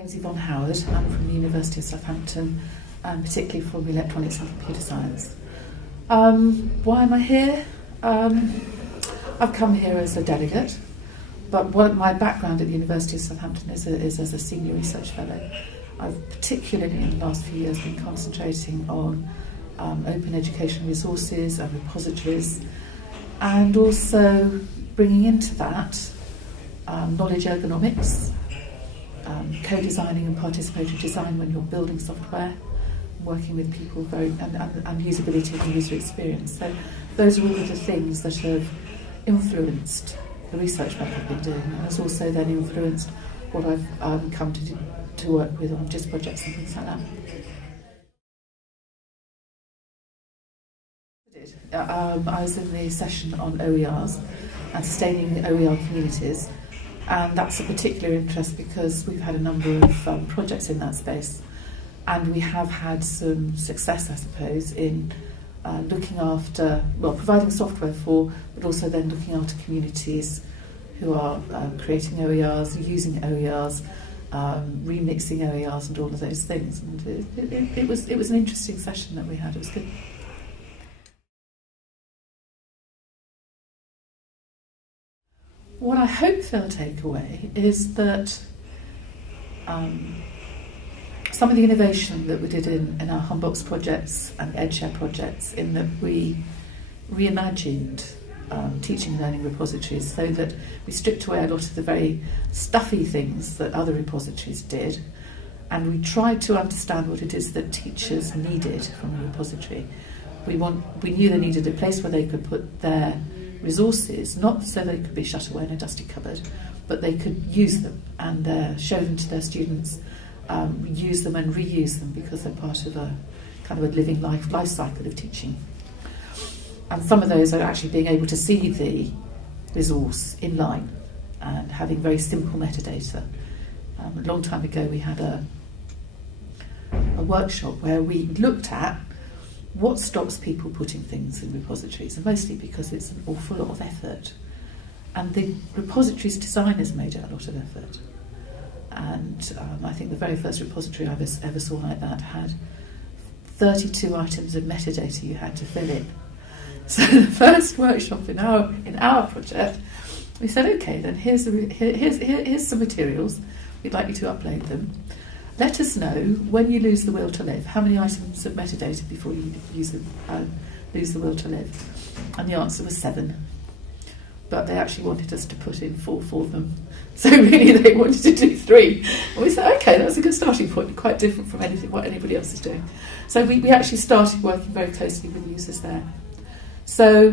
name's Yvonne Howard. I'm from the University of Southampton, and particularly from electronics and computer science. Why am I here? I've come here as a delegate, but my background at the University of Southampton is as a senior research fellow. I've particularly in the last few years been concentrating on open education resources and repositories, and also bringing into that knowledge ergonomics, co-designing and participatory design when you're building software, working with people and usability and user experience. So those are all of the things that have influenced the research work I've been doing, and has also then influenced what I've come to work with on GIST projects and things like that. I was in the session on OERs and sustaining OER communities, and that's a particular interest because we've had a number of projects in that space, and we have had some success, I suppose, in looking after, providing software for, but also then looking after communities who are creating OERs, using OERs, remixing OERs and all of those things. And it was an interesting session that we had. It was good. What I hope they'll take away is that some of the innovation that we did in our Humbox projects and EdShare projects, in that we reimagined teaching and learning repositories so that we stripped away a lot of the very stuffy things that other repositories did, and we tried to understand what it is that teachers needed from a repository. We knew they needed a place where they could put their resources, not so they could be shut away in a dusty cupboard, but they could use them and show them to their students, use them and reuse them, because they're part of a kind of a living life cycle of teaching. And some of those are actually being able to see the resource in line and having very simple metadata. A long time ago we had a workshop where we looked at what stops people putting things in repositories, and mostly because it's an awful lot of effort. And the repositories designers made it a lot of effort. And I think the very first repository I ever saw like that had 32 items of metadata you had to fill in. So the first workshop in our project, we said, okay, then here's some materials. We'd like you to upload them. Let us know when you lose the will to live, how many items of metadata before you lose the will to live. And the answer was 7. But they actually wanted us to put in 4 for them. So really they wanted to do 3. And we said, okay, that's a good starting point, quite different from what anybody else is doing. So we actually started working very closely with users there. So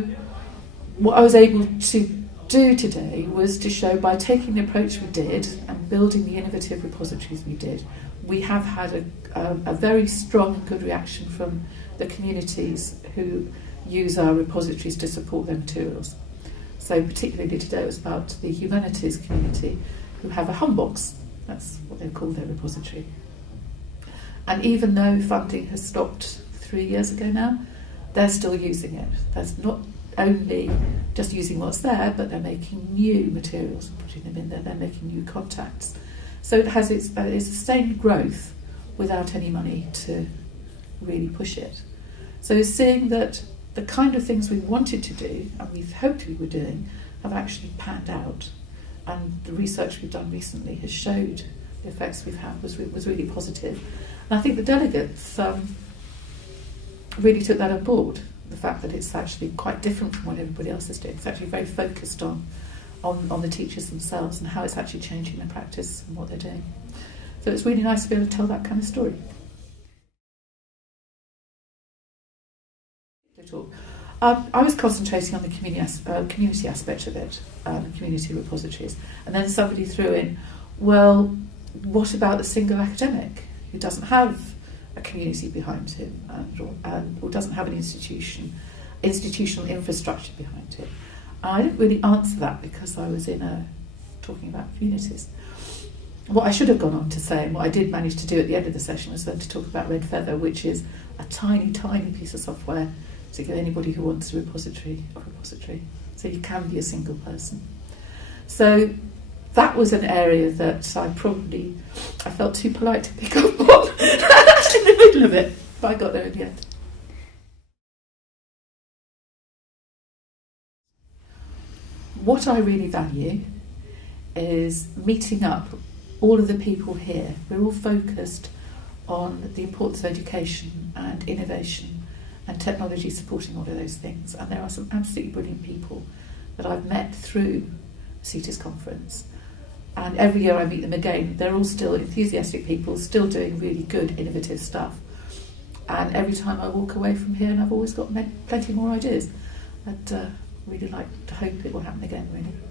what I was able to do today was to show, by taking the approach we did and building the innovative repositories we did, we have had a very strong and good reaction from the communities who use our repositories to support their materials. So particularly today it was about the humanities community who have a Humbox, that's what they call their repository. And even though funding has stopped 3 years ago now, they're still using it. That's not only just using what's there, but they're making new materials and putting them in there, they're making new contacts. So it has its sustained growth without any money to really push it. So seeing that the kind of things we wanted to do, and we've hoped we were doing, have actually panned out. And the research we've done recently has showed the effects we've had was really positive. And I think the delegates really took that on board, the fact that it's actually quite different from what everybody else is doing. It's actually very focused on the teachers themselves and how it's actually changing their practice and what they're doing. So it's really nice to be able to tell that kind of story. I was concentrating on the community aspect of it, community repositories, and then somebody threw in, well, what about the single academic who doesn't have a community behind him or doesn't have an institutional infrastructure behind him? I didn't really answer that because I was talking about communities. What I should have gone on to say, and what I did manage to do at the end of the session, was then to talk about Red Feather, which is a tiny, tiny piece of software to give anybody who wants a repository. So you can be a single person. So that was an area that I felt too polite to pick up on in the middle of it, but I got there in the end. What I really value is meeting up all of the people here. We're all focused on the importance of education and innovation and technology supporting all of those things. And there are some absolutely brilliant people that I've met through the CETIS conference. And every year I meet them again. They're all still enthusiastic people, still doing really good, innovative stuff. And every time I walk away from here, and I've always got plenty more ideas. I'd really like to hope it will happen again, really.